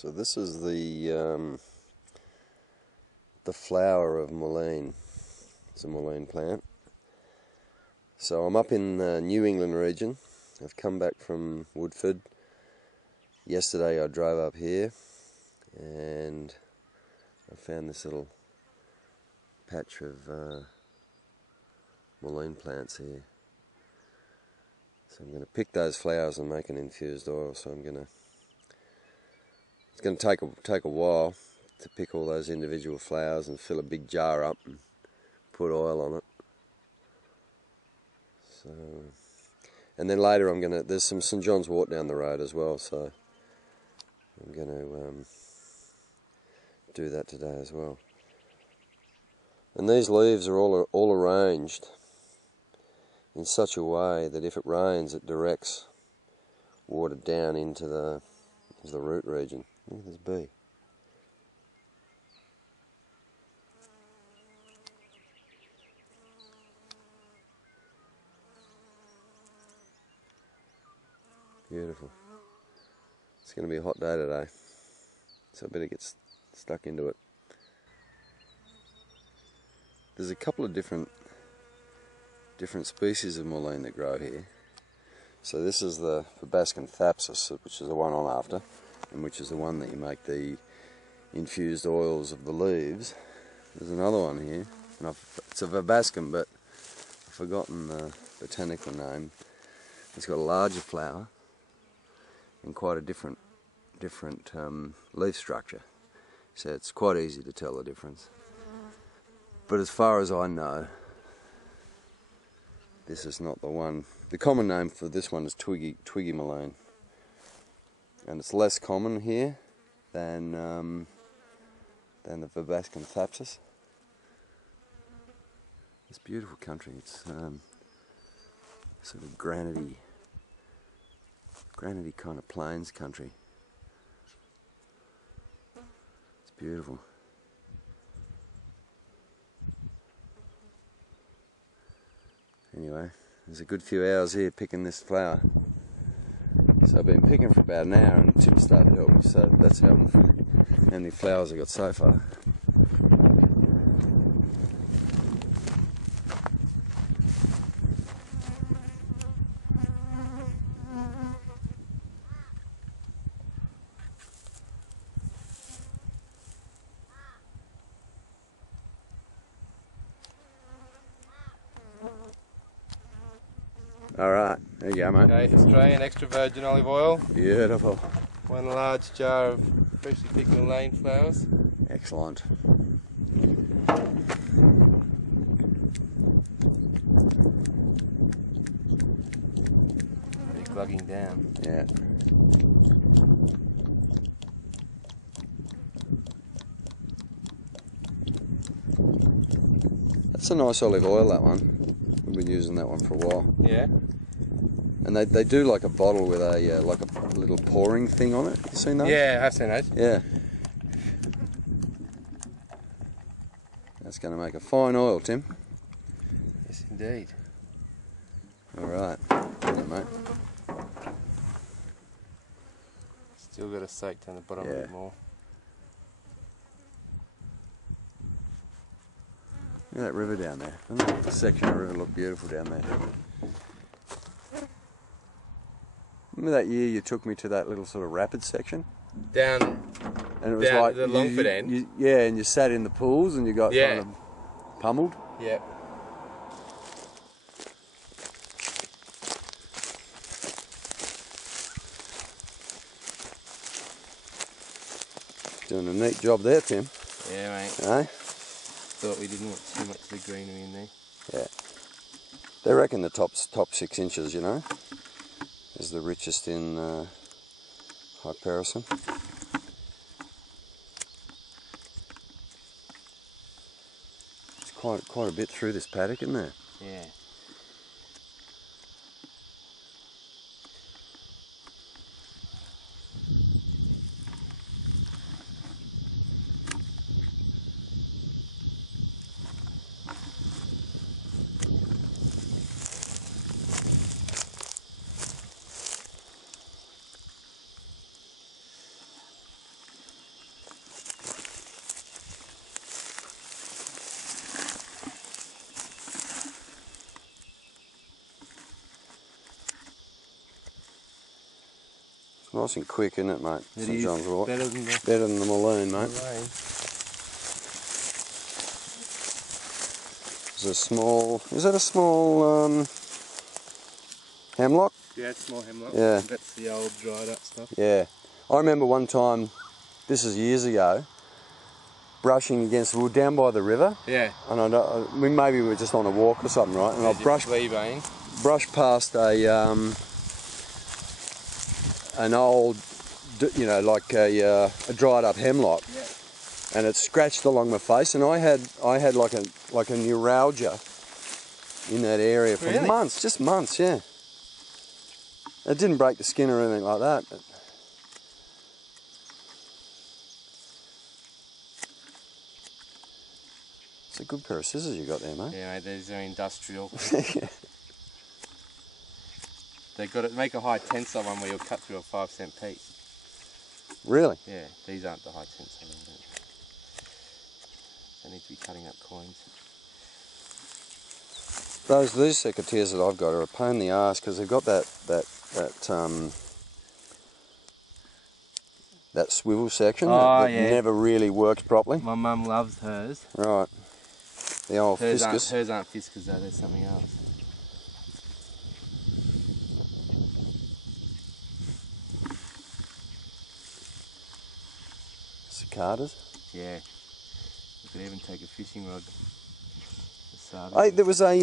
So this is the flower of mullein. It's a mullein plant. So I'm up in the New England region. I've come back from Woodford. Yesterday I drove up here and I found this little patch of mullein plants here. So I'm going to pick those flowers and make an infused oil. So it's going to take a while to pick all those individual flowers and fill a big jar up and put oil on it. So, and then later there's some St. John's wort down the road as well, so I'm going to do that today as well. And these leaves are all arranged in such a way that if it rains, it directs water down into the root region. Look at this bee. Beautiful. It's going to be a hot day today, so I better get stuck into it. There's a couple of different species of mullein that grow here. So this is the Verbascum thapsus, which is the one I'm after, and which is the one that you make the infused oils of the leaves. There's another one here, and it's a Verbascum, but I've forgotten the botanical name. It's got a larger flower and quite a different leaf structure, so it's quite easy to tell the difference. But as far as I know, this is not the one. The common name for this one is twiggy mullein, and it's less common here than the Verbascum thapsus. It's beautiful country. It's sort of granity kind of plains country. It's beautiful. Anyway, there's a good few hours here picking this flower. So I've been picking for about an hour and Tim started to help me, so that's how many flowers I got so far. Alright, there you go, mate. Okay, Australian extra virgin olive oil. Beautiful. 1 large jar of freshly picked mullein flowers. Excellent. Really glugging down. Yeah. That's a nice olive oil, that one. We've been using that one for a while. Yeah. And they do like a bottle with a like a little pouring thing on it. You seen those? Yeah, I've seen those. Yeah. That's going to make a fine oil, Tim. Yes, indeed. All right, mate. Still got to soak down the bottom a bit more. Look at that river down there. Doesn't that section of river look beautiful down there? Remember that year you took me to that little sort of rapid section? Down, and it was down like the Longford end? Yeah, and you sat in the pools and you got kind of pummeled? Yeah. Doing a neat job there, Tim. Yeah, mate. Eh? Thought we didn't want too much of the greenery in there. Yeah. They reckon the top 6 inches, you know, is the richest in hypericin. It's quite a bit through this paddock, isn't there? Yeah. Nice and quick, isn't it, mate? It St. is John's wort. better than the Better than the Mulloon, mate. Mulloon. There's a small... Is that a small hemlock? Yeah, it's small hemlock. Yeah. That's the old dried up stuff. Yeah. I remember one time, this is years ago, brushing against the wood down by the river. Yeah. And maybe we were just on a walk or something, right? And I brushed past an old, you know, like a dried up hemlock. Yeah. And it scratched along my face, and I had like a neuralgia in that area for months, just months, yeah. It didn't break the skin or anything like that. But it's a good pair of scissors you got there, mate. Yeah, mate, these are industrial. Yeah. They've got to make a high tensile one where you'll cut through a 5-cent piece. Really? Yeah, these aren't the high tensile ones. They need to be cutting up coins. These secateurs that I've got are a pain in the arse because they've got that swivel section that never really works properly. My mum loves hers. Right. The old fiscus. Hers aren't fiscus though, there's something else. Cicadas? Yeah. You could even take a fishing rod. Hey, there was a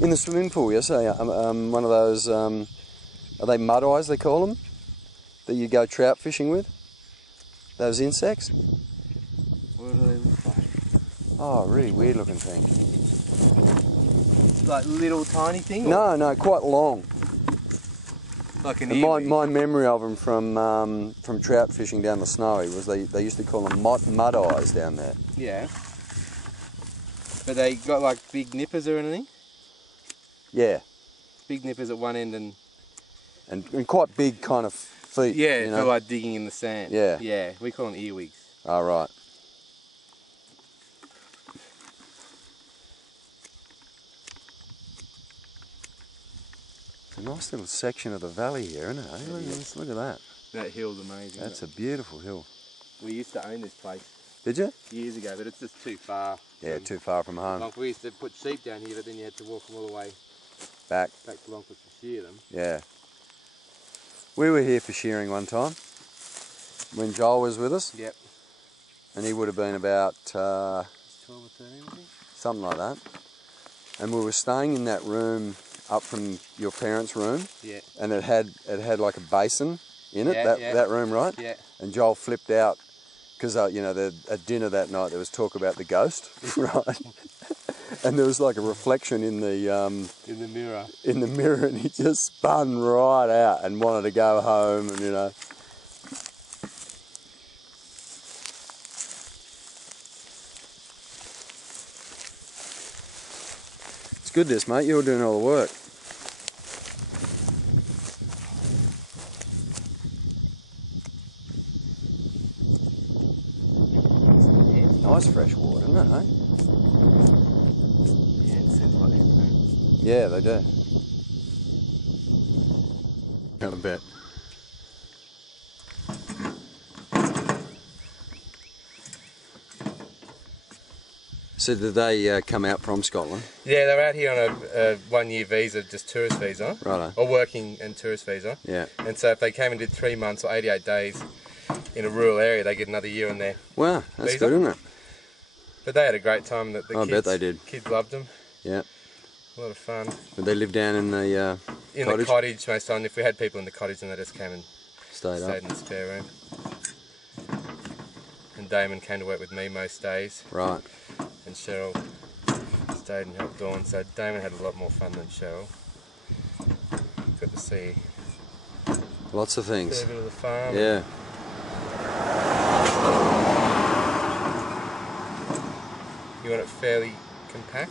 in the swimming pool yesterday. One of those are they mud eyes they call them, that you go trout fishing with. Those insects. What do they look like? Oh, really weird looking thing. Like little tiny thing? No, no, quite long. Like an and my memory of them from trout fishing down the Snowy was they used to call them mud eyes down there. Yeah. But they got like big nippers or anything? Yeah. Big nippers at one end and quite big kind of feet. Yeah, you know? for like digging in the sand. Yeah. Yeah, we call them earwigs. Oh, right. It's a nice little section of the valley here, isn't it? Look at that. That hill's amazing. That's a beautiful hill. We used to own this place. Did you? Years ago, but it's just too far. Yeah, too far from home. Like we used to put sheep down here, but then you had to walk them all the way back to Longford to shear them. Yeah. We were here for shearing one time when Joel was with us. Yep. And he would have been about 12 or 13, I think. Something like that. And we were staying in that room up from your parents' room. Yeah. And it had like a basin in it, that room, right? Yeah. And Joel flipped out because you know, at dinner that night there was talk about the ghost, right? And there was like a reflection in the mirror. In the mirror, and he just spun right out and wanted to go home, and you know. It's good, this, mate. You're doing all the work. Nice fresh water, isn't it, eh? Yeah, it seems like it. Yeah, they do. Not a bit. So did they come out from Scotland? Yeah, they were out here on a 1-year visa, just tourist visa. Righto. Or working and tourist visa. Yeah. And so if they came and did 3 months or 88 days in a rural area, they get another year on their Wow, that's visa. good, isn't it? But they had a great time. The I bet they did. Kids loved them. Yeah. A lot of fun. Did they live down in the cottage? In the cottage most of the time. If we had people in the cottage, then they just came and stayed in the spare room. And Damon came to work with me most days. Right. And Cheryl stayed and helped Dawn. So Damon had a lot more fun than Cheryl. Got to see lots of things. a bit of the farm. Yeah. You want it fairly compact?